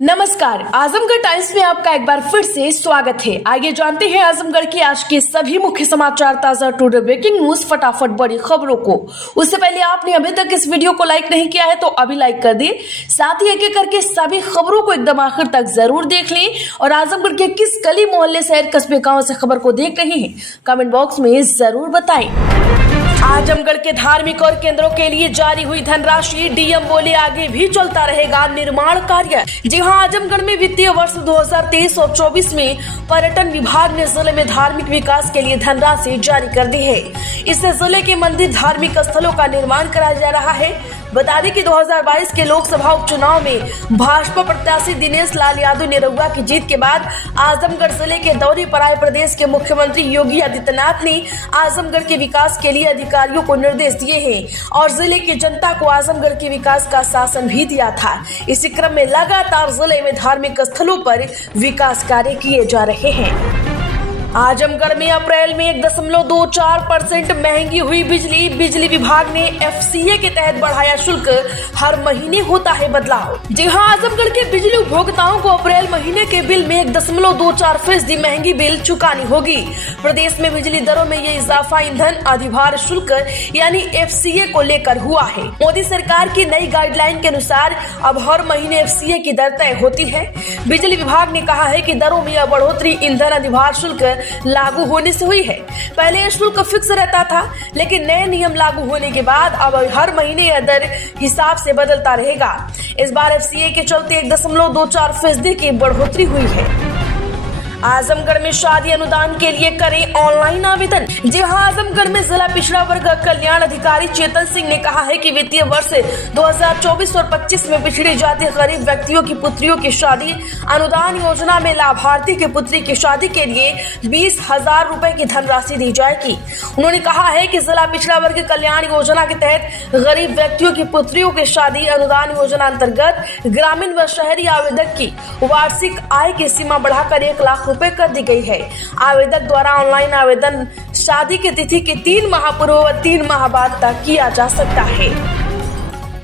नमस्कार, आजमगढ़ टाइम्स में आपका एक बार फिर से स्वागत है। आइए जानते हैं आजमगढ़ की आज के सभी मुख्य समाचार, ताजा टुडे ब्रेकिंग न्यूज, फटाफट बड़ी खबरों को। उससे पहले आपने अभी तक इस वीडियो को लाइक नहीं किया है तो अभी लाइक कर दिए, साथ ही एक एक करके सभी खबरों को एकदम आखिर तक जरूर देख लें। और आजमगढ़ के किस गली मोहल्ले शहर कस्बे गाँव से खबर को देख रहे हैं कमेंट बॉक्स में जरूर बताएं। आजमगढ़ के धार्मिक और केंद्रों के लिए जारी हुई धनराशि, डीएम बोले आगे भी चलता रहेगा निर्माण कार्य। जी हां, आजमगढ़ में वित्तीय वर्ष 2023 और 24 में पर्यटन विभाग ने जिले में धार्मिक विकास के लिए धनराशि जारी कर दी है। इससे जिले के मंदिर, धार्मिक स्थलों का निर्माण कराया जा रहा है। बता दें कि 2022 के लोकसभा उपचुनाव में भाजपा प्रत्याशी दिनेश लाल यादव निरहुआ की जीत के बाद आजमगढ़ जिले के दौरे पर आए प्रदेश के मुख्यमंत्री योगी आदित्यनाथ ने आजमगढ़ के विकास के लिए अधिकारियों को निर्देश दिए हैं और जिले की जनता को आजमगढ़ के विकास का शासन भी दिया था। इसी क्रम में लगातार जिले में धार्मिक स्थलों पर विकास कार्य किए जा रहे हैं। आजमगढ़ में अप्रैल में 1.24% महंगी हुई बिजली। बिजली विभाग ने एफसीए के तहत बढ़ाया शुल्क, हर महीने होता है बदलाव। जी हां, आजमगढ़ के बिजली उपभोक्ताओं को अप्रैल महीने के बिल में 1.24% महंगी बिल चुकानी होगी। प्रदेश में बिजली दरों में ये इजाफा ईंधन अधिभार शुल्क यानी एफसीए को लेकर हुआ है। मोदी सरकार की नई गाइडलाइन के अनुसार अब हर महीने एफसीए की दर तय होती है। बिजली विभाग ने कहा है कि दरों में यह बढ़ोतरी ईंधन अधिभार शुल्क लागू होने से हुई है। पहले यह शुल्क फिक्स रहता था, लेकिन नए नियम लागू होने के बाद अब हर महीने यह दर हिसाब से बदलता रहेगा। इस बार एफसीए के चलते 1.24% की बढ़ोतरी हुई है। आजमगढ़ में शादी अनुदान के लिए करें ऑनलाइन आवेदन। जी हां, आजमगढ़ में जिला पिछड़ा वर्ग कल्याण अधिकारी चेतन सिंह ने कहा है कि वित्तीय वर्ष 2024 और 25 में पिछड़ी जाति गरीब व्यक्तियों की पुत्रियों की शादी अनुदान योजना में लाभार्थी की पुत्री की शादी के लिए 20,000 रुपए की धनराशि दी जाएगी। उन्होंने कहा है कि जिला पिछड़ा वर्ग कल्याण योजना के तहत गरीब व्यक्तियों की पुत्रियों की शादी अनुदान योजना अंतर्गत ग्रामीण व शहरी आवेदक की वार्षिक आय की सीमा बढ़ाकर 1 लाख रुपए कर दी गई है। आवेदक द्वारा ऑनलाइन आवेदन शादी की तिथि के 3 माह पूर्व व 3 माह बाद तक किया जा सकता है।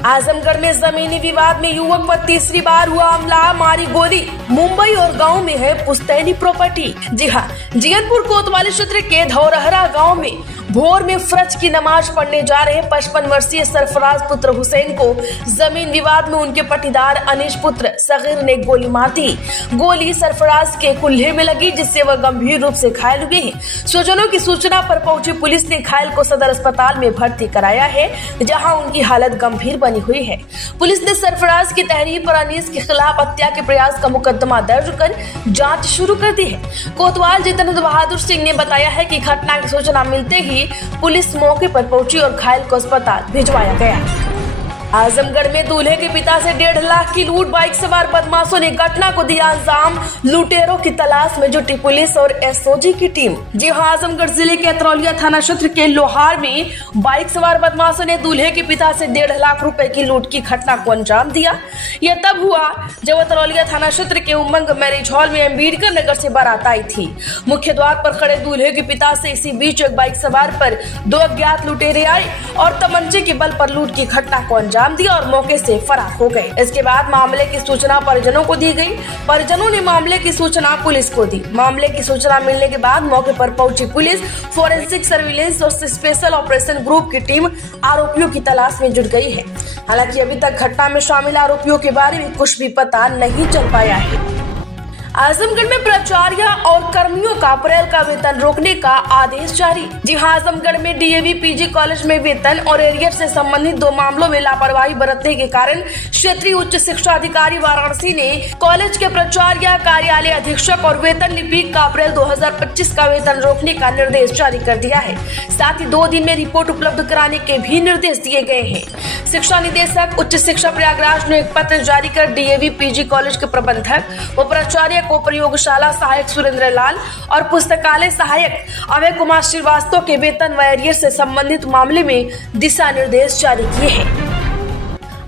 आजमगढ़ में जमीनी विवाद में युवक पर तीसरी बार हुआ हमला, मारी गोली। मुंबई और गांव में है पुश्तैनी प्रॉपर्टी। जी हां, जियनपुर कोतवाली क्षेत्र के धौरहरा गांव में भोर में फर्ज की नमाज पढ़ने जा रहे 55 वर्षीय सरफराज पुत्र हुसैन को जमीन विवाद में उनके पटीदार अनीश पुत्र सगीर ने गोली मार दी। गोली सरफराज के कुल्हे में लगी, जिससे वह गंभीर रूप से घायल हुए हैं। स्वजनों की सूचना पर पहुंची पुलिस ने घायल को सदर अस्पताल में भर्ती कराया है, जहां उनकी हालत गंभीर बनी हुई है। पुलिस ने सरफराज की तहरीर पर अनीस के खिलाफ हत्या के प्रयास का मुकदमा दर्ज कर जाँच शुरू कर दी है। कोतवाल जितेंद्र बहादुर सिंह ने बताया है कि घटना की सूचना मिलते ही पुलिस मौके पर पहुंची और घायल को अस्पताल भिजवाया गया। आजमगढ़ में दूल्हे के पिता से 1.5 लाख की लूट, बाइक सवार बदमाशों ने घटना को दिया अंजाम। लुटेरों की तलाश में जुटी पुलिस और एसओजी की टीम। जी हां, आजमगढ़ जिले के अतरौलिया थाना क्षेत्र के लोहार में बाइक सवार बदमाशों ने दूल्हे के पिता से 1.5 लाख रुपए की लूट की घटना को अंजाम दिया। यह तब हुआ जब अतरौलिया थाना क्षेत्र के उमंग मैरिज हॉल में अम्बेडकर नगर से बारात आई थी। मुख्य द्वार पर खड़े दूल्हे के पिता से इसी बीच एक बाइक सवार पर 2 अज्ञात लुटेरे आए और तमंचे के बल पर लूट की घटना को अंजाम दिया और मौके से फरार हो गए। इसके बाद मामले की सूचना परिजनों को दी गई। परिजनों ने मामले की सूचना पुलिस को दी। मामले की सूचना मिलने के बाद मौके पर पहुंची पुलिस, फोरेंसिक सर्विलेंस और स्पेशल ऑपरेशन ग्रुप की टीम आरोपियों की तलाश में जुट गई है। हालांकि अभी तक घटना में शामिल आरोपियों के बारे में कुछ भी पता नहीं चल पाया है। आजमगढ़ में प्राचार्य और कर्मियों का अप्रैल का वेतन रोकने का आदेश जारी। जी हां, आजमगढ़ में डीएवी पीजी कॉलेज में वेतन और एरियर से संबंधित 2 मामलों में लापरवाही बरतने के कारण क्षेत्रीय उच्च शिक्षा अधिकारी वाराणसी ने कॉलेज के प्राचार्य, कार्यालय अधीक्षक और वेतन लिपिक का अप्रैल 2025 का वेतन रोकने का निर्देश जारी कर दिया है। साथ ही 2 दिन में रिपोर्ट उपलब्ध कराने के भी निर्देश दिए गए हैं। शिक्षा निदेशक उच्च शिक्षा प्रयागराज ने एक पत्र जारी कर डीएवी पीजी कॉलेज के प्रबंधक व प्राचार्य को प्रयोगशाला सहायक सुरेंद्र लाल और पुस्तकालय सहायक अभय कुमार श्रीवास्तव के वेतन व एरियर से संबंधित मामले में दिशा निर्देश जारी किए हैं।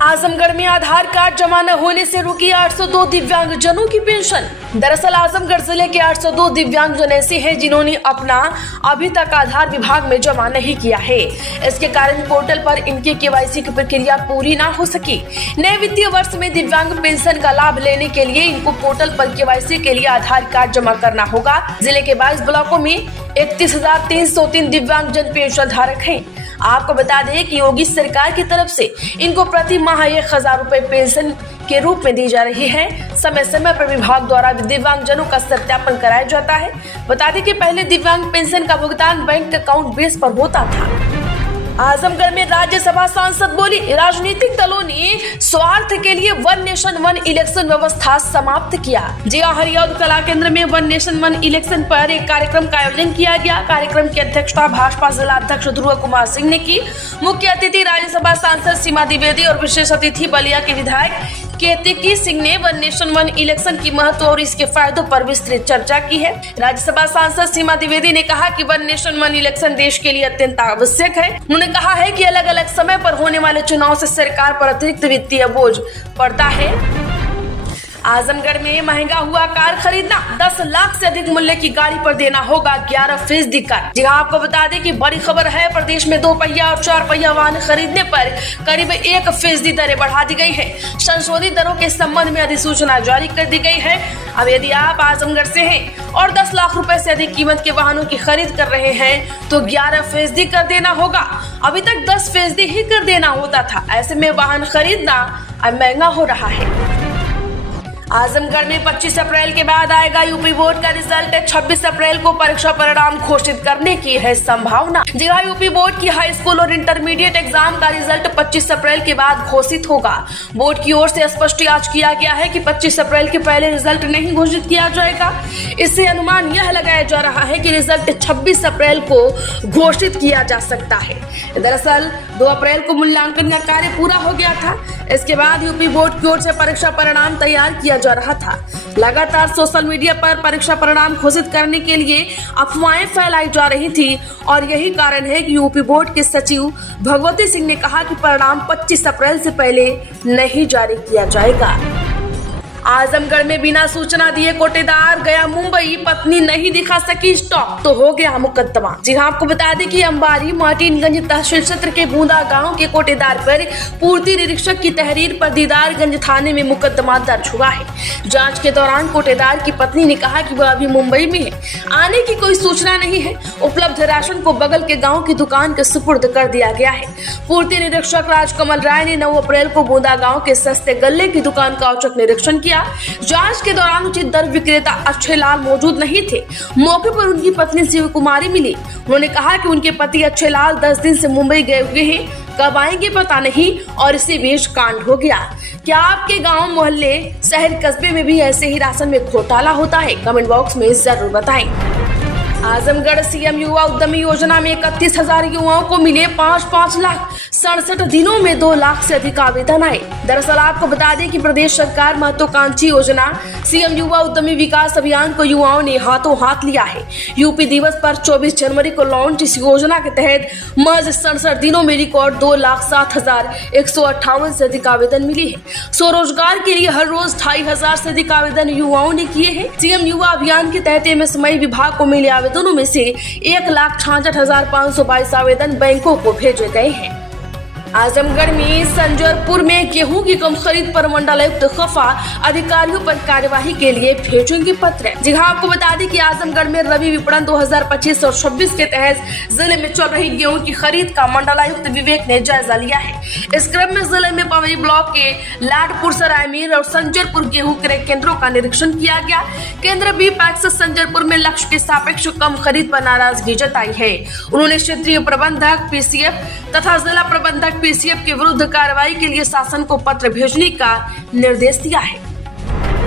आजमगढ़ में आधार कार्ड जमा न होने से रुकी 802 दिव्यांगजनों की पेंशन। दरअसल आजमगढ़ जिले के 802 दिव्यांगजन ऐसे हैं जिन्होंने अपना अभी तक आधार विभाग में जमा नहीं किया है। इसके कारण पोर्टल पर इनके केवाईसी की प्रक्रिया पूरी ना हो सकी। नए वित्तीय वर्ष में दिव्यांग पेंशन का लाभ लेने के लिए इनको पोर्टल पर केवाईसी के लिए आधार कार्ड जमा करना होगा। जिले के 22 ब्लॉकों में 31,303 दिव्यांगजन पेंशन धारक हैं। आपको बता दें कि योगी सरकार की तरफ से इनको प्रति माह 1,000 रुपए पेंशन के रूप में दी जा रही है। समय समय पर विभाग द्वारा दिव्यांगजनों का सत्यापन कराया जाता है। बता दें कि पहले दिव्यांग पेंशन का भुगतान बैंक अकाउंट बेस पर होता था। आजमगढ़ में राज्यसभा सांसद बोली, राजनीतिक दलों ने स्वार्थ के लिए वन नेशन वन इलेक्शन व्यवस्था समाप्त किया। जी हां, हरियौद कला केंद्र में वन नेशन वन इलेक्शन पर एक कार्यक्रम का आयोजन किया गया। कार्यक्रम की अध्यक्षता भाजपा जिला अध्यक्ष ध्रुव कुमार सिंह ने की। मुख्य अतिथि राज्यसभा सांसद सीमा द्विवेदी और विशेष अतिथि बलिया के विधायक केतकी सिंह ने वन नेशन वन इलेक्शन की महत्व और इसके फायदों पर विस्तृत चर्चा की है। राज्यसभा सांसद सीमा द्विवेदी ने कहा कि वन नेशन वन इलेक्शन देश के लिए अत्यंत आवश्यक है। उन्होंने कहा है कि अलग अलग समय पर होने वाले चुनाव से सरकार पर अतिरिक्त वित्तीय बोझ पड़ता है। आजमगढ़ में महंगा हुआ कार खरीदना, 10 लाख से अधिक मूल्य की गाड़ी पर देना होगा 11% कर। जी हाँ, आपको बता दें कि बड़ी खबर है। प्रदेश में 2 पहिया और 4 पहिया वाहन खरीदने पर करीब 1% दरें बढ़ा दी गई है। संशोधित दरों के संबंध में अधिसूचना जारी कर दी गई है। अब यदि आप आजमगढ़ से हैं और 10 लाख रुपए से अधिक कीमत के वाहनों की खरीद कर रहे हैं तो 11% कर देना होगा। अभी तक 10% ही कर देना होता था। ऐसे में वाहन खरीदना अब महंगा हो रहा है। आजमगढ़ में 25 अप्रैल के बाद आएगा यूपी बोर्ड का रिजल्ट। 26 अप्रैल को परीक्षा परिणाम घोषित करने की है संभावना। जी हाँ, यूपी बोर्ड की हाई स्कूल और इंटरमीडिएट एग्जाम का रिजल्ट 25 अप्रैल के बाद घोषित होगा। बोर्ड की ओर से स्पष्ट आज किया गया है कि 25 अप्रैल के पहले रिजल्ट नहीं घोषित किया जाएगा। इससे अनुमान यह लगाया जा रहा है कि रिजल्ट 26 अप्रैल को घोषित किया जा सकता है। दरअसल 2 अप्रैल को मूल्यांकन का कार्य पूरा हो गया था। इसके बाद यूपी बोर्ड की ओर से परीक्षा परिणाम तैयार किया जा रहा था। लगातार सोशल मीडिया पर परीक्षा परिणाम घोषित करने के लिए अफवाहें फैलाई जा रही थी और यही कारण है कि यूपी बोर्ड के सचिव भगवती सिंह ने कहा कि परिणाम 25 अप्रैल से पहले नहीं जारी किया जाएगा। आजमगढ़ में बिना सूचना दिए कोटेदार गया मुंबई, पत्नी नहीं दिखा सकी स्टॉक तो हो गया मुकदमा। जी हाँ, आपको बता दें कि अंबारी मार्टिनगंज तहसील क्षेत्र के बूंदा गांव के कोटेदार पर पूर्ति निरीक्षक की तहरीर पर दीदारगंज थाने में मुकदमा दर्ज हुआ है। जांच के दौरान कोटेदार की पत्नी ने कहा कि वह अभी मुंबई में है, आने की कोई सूचना नहीं है। उपलब्ध राशन को बगल के गाँव की दुकान के सुपुर्द कर दिया गया है। पूर्ति निरीक्षक राजकमल राय ने 9 अप्रैल को बूंदा गाँव के सस्ते गल्ले की दुकान का औचक निरीक्षण किया। जांच के दौरान उचित दर विक्रेता अच्छे लाल मौजूद नहीं थे। मौके पर उनकी पत्नी शिव कुमारी मिली। उन्होंने कहा कि उनके पति अच्छे लाल 10 दिन से मुंबई गए हुए हैं, कब आएंगे पता नहीं और इसी बीच कांड हो गया। क्या आपके गांव, मोहल्ले, शहर, कस्बे में भी ऐसे ही राशन में घोटाला होता है? कमेंट बॉक्स में जरूर बताएं। आजमगढ़ सीएम युवा उद्यमी योजना में 31,000 युवाओं को मिले 5 लाख। 67 दिनों में 2 लाख से अधिक आवेदन आए। दरअसल आपको बता दें कि प्रदेश सरकार महत्वाकांक्षी योजना सीएम युवा उद्यमी विकास अभियान को युवाओं ने हाथों हाथ लिया है। यूपी दिवस पर 24 जनवरी को लॉन्च इस योजना के तहत महज 67 दिनों में रिकॉर्ड 2,07,158 से अधिक आवेदन मिले हैं। स्वरोजगार के लिए हर रोज 2,500 से अधिक आवेदन युवाओं ने किए हैं। सीएम युवा अभियान के तहत एमएसएमई विभाग को मिले आवेदनों में से 1,66,522 आवेदन बैंकों को भेजे गए हैं। आजमगढ़ में संजरपुर में गेहूं की कम खरीद पर मंडलायुक्त खफा, अधिकारियों पर कार्यवाही के लिए भेजेंगे पत्र। जी हाँ, आपको बता दें कि आजमगढ़ में रबी विपणन 2025 और 26 के तहत जिले में चल रही गेहूं की खरीद का मंडलायुक्त विवेक ने जायजा लिया है। इस क्रम में जिले में पवई ब्लॉक के लाडपुर, सरायमीर और संजरपुर गेहूं क्रय केंद्रों का निरीक्षण किया गया। केंद्र बी पैक्स संजरपुर में लक्ष्य के सापेक्ष कम खरीद पर नाराजगी जताई है। उन्होंने क्षेत्रीय प्रबंधक पीसीएफ तथा जिला प्रबंधक पीसीएफ के विरुद्ध कार्रवाई के लिए शासन को पत्र भेजने का निर्देश दिया है।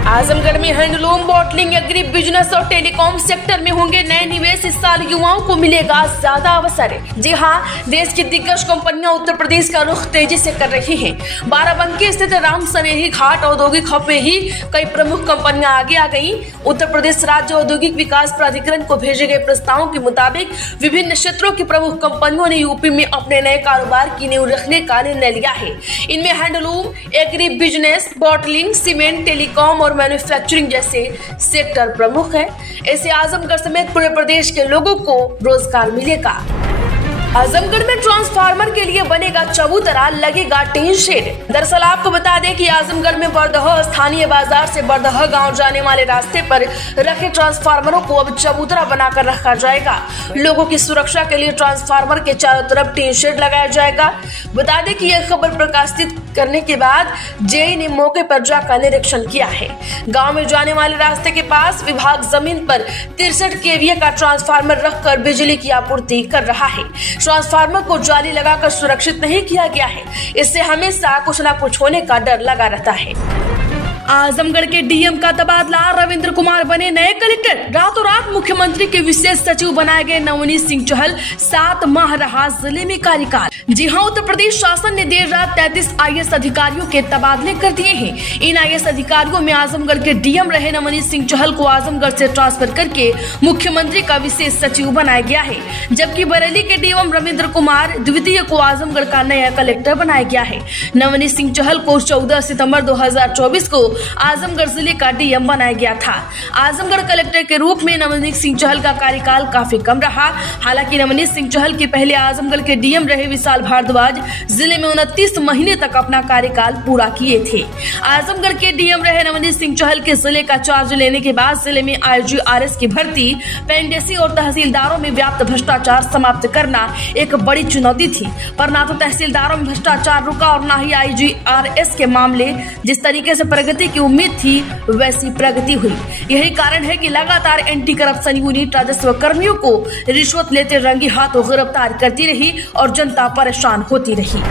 आजमगढ़ में हैंडलूम, बॉटलिंग, एग्री बिजनेस और टेलीकॉम सेक्टर में होंगे नए निवेश। इस साल युवाओं को मिलेगा ज्यादा अवसर। जी हां, देश की दिग्गज कंपनियां उत्तर प्रदेश का रुख तेजी से कर रही हैं। बाराबंकी स्थित राम सनेही घाट औद्योगिक हब में ही कई प्रमुख कंपनियां आगे आ गयी। उत्तर प्रदेश राज्य औद्योगिक विकास प्राधिकरण को भेजे गए प्रस्तावों के मुताबिक विभिन्न क्षेत्रों की प्रमुख कंपनियों ने यूपी में अपने नए कारोबार की नींव रखने का निर्णय लिया है। इनमें handloom, agri business, bottling, cement, telecom और मैन्युफैक्चरिंग जैसे सेक्टर प्रमुख है। ऐसे आजमगढ़ समेत पूरे प्रदेश के लोगों को रोजगार मिलेगा। आजमगढ़ में ट्रांसफार्मर के लिए बनेगा चबूतरा, लगेगा टीन शेड। दरअसल आपको बता दें कि आजमगढ़ में बरदह स्थानीय बाजार से बरदह गांव जाने वाले रास्ते पर रखे ट्रांसफार्मरों को अब चबूतरा बनाकर रखा जाएगा। लोगों की सुरक्षा के लिए ट्रांसफार्मर के चारों तरफ टीन शेड लगाया जाएगा। बता दें कि यह खबर प्रकाशित करने के बाद जेई ने मौके पर जाकर निरीक्षण किया है। गाँव में जाने वाले रास्ते के पास विभाग जमीन पर 63 kVA का ट्रांसफार्मर रखकर बिजली की आपूर्ति कर रहा है। ट्रांसफार्मर को जाली लगाकर सुरक्षित नहीं किया गया है। इससे हमेशा कुछ न कुछ होने का डर लगा रहता है। आजमगढ़ के डीएम का तबादला, रविंद्र कुमार बने नए कलेक्टर। रातों रात मुख्यमंत्री के विशेष सचिव बनाए गए नवनीत सिंह चहल 7 माह रहा जिले में कार्यकाल। जी हां, उत्तर प्रदेश शासन ने देर रात 33 IAS अधिकारियों के तबादले कर दिए हैं। इन IAS अधिकारियों में आजमगढ़ के डीएम रहे नवनीत सिंह चहल को आजमगढ़ से ट्रांसफर करके मुख्यमंत्री का विशेष सचिव बनाया गया है, जबकि बरेली के डीएम रविंद्र कुमार द्वितीय को आजमगढ़ का नया कलेक्टर बनाया गया है। नवनीत सिंह चहल को 14 सितंबर 2024 को आजमगढ़ जिले का डीएम बनाया गया था। आजमगढ़ कलेक्टर के रूप में नवनीत सिंह चहल का कार्यकाल काफी कम रहा। हालांकि नवनीत सिंह चहल के पहले आजमगढ़ के डीएम रहे विशाल भारद्वाज जिले में 29 महीने तक अपना कार्यकाल पूरा किए थे। आजमगढ़ के डीएम रहे नवनीत सिंह चहल के जिले का चार्ज लेने के बाद जिले में IGRS की भर्ती, पेंडेसी और तहसीलदारों में व्याप्त भ्रष्टाचार समाप्त करना एक बड़ी चुनौती थी। पर ना तो तहसीलदारों में भ्रष्टाचार रुका और ना ही IGRS के मामले जिस तरीके से प्रगति की उम्मीद थी वैसी प्रगति हुई। यही कारण है कि लगातार एंटी करप्शन यूनिट राजस्व कर्मियों को रिश्वत लेते रंगे हाथों गिरफ्तार करती रही और जनता परेशान होती रही।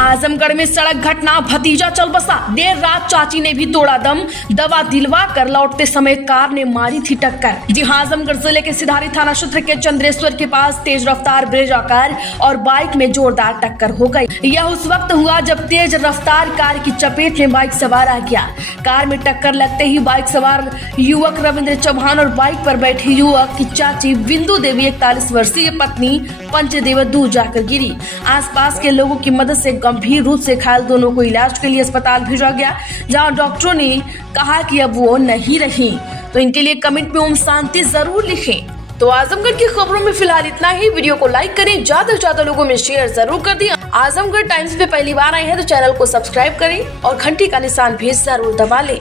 आजमगढ़ में सड़क घटना, भतीजा चल बसा। देर रात चाची ने भी तोड़ा दम, दवा दिलवा कर लौटते समय कार ने मारी थी टक्कर। जी हां, आजमगढ़ जिले के सिधारी थाना क्षेत्र के चंद्रेश्वर के पास तेज रफ्तार ब्रेजा कार और बाइक में जोरदार टक्कर हो गई। यह उस वक्त हुआ जब तेज रफ्तार कार की चपेट में बाइक सवार आ गया। कार में टक्कर लगते ही बाइक सवार युवक रविंद्र चौहान और बाइक पर बैठी युवक की चाची बिंदु देवी 41 वर्षीय पत्नी पंचदेव दूर जाकर गिरी। आसपास के लोगों की मदद से गंभीर रूप से घायल दोनों को इलाज के लिए अस्पताल भेजा गया, जहां डॉक्टरों ने कहा कि अब वो नहीं रही। तो इनके लिए कमेंट में ओम शांति जरूर लिखें। तो आजमगढ़ की खबरों में फिलहाल इतना ही। वीडियो को लाइक करें, ज्यादा से ज्यादा लोगों में शेयर जरूर कर दिया। आजमगढ़ टाइम्स पे पहली बार आए हैं तो चैनल को सब्सक्राइब करें और घंटी का निशान भी जरूर दबा लें।